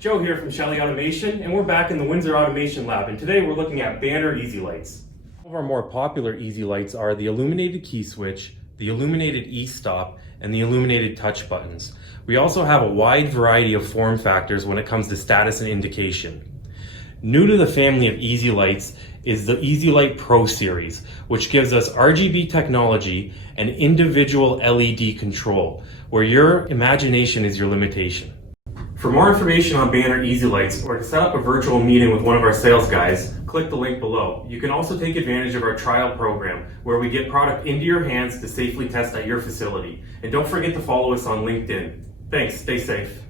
Joe here from Shelley Automation, and we're back in the Windsor Automation Lab, and today we're looking at banner easy lights. Some of our more popular easy lights are the illuminated key switch, the illuminated e-stop, and the illuminated touch buttons. We also have a wide variety of form factors when it comes to status and indication. New to the family of easy lights is the Easy Light Pro series, which gives us RGB technology and individual LED control, where your imagination is your limitation. For more information on banner easy lights or to set up a virtual meeting with one of our sales guys, click the link below. You can also take advantage of our trial program where we get product into your hands to safely test at your facility. And don't forget to follow us on LinkedIn. Thanks, stay safe.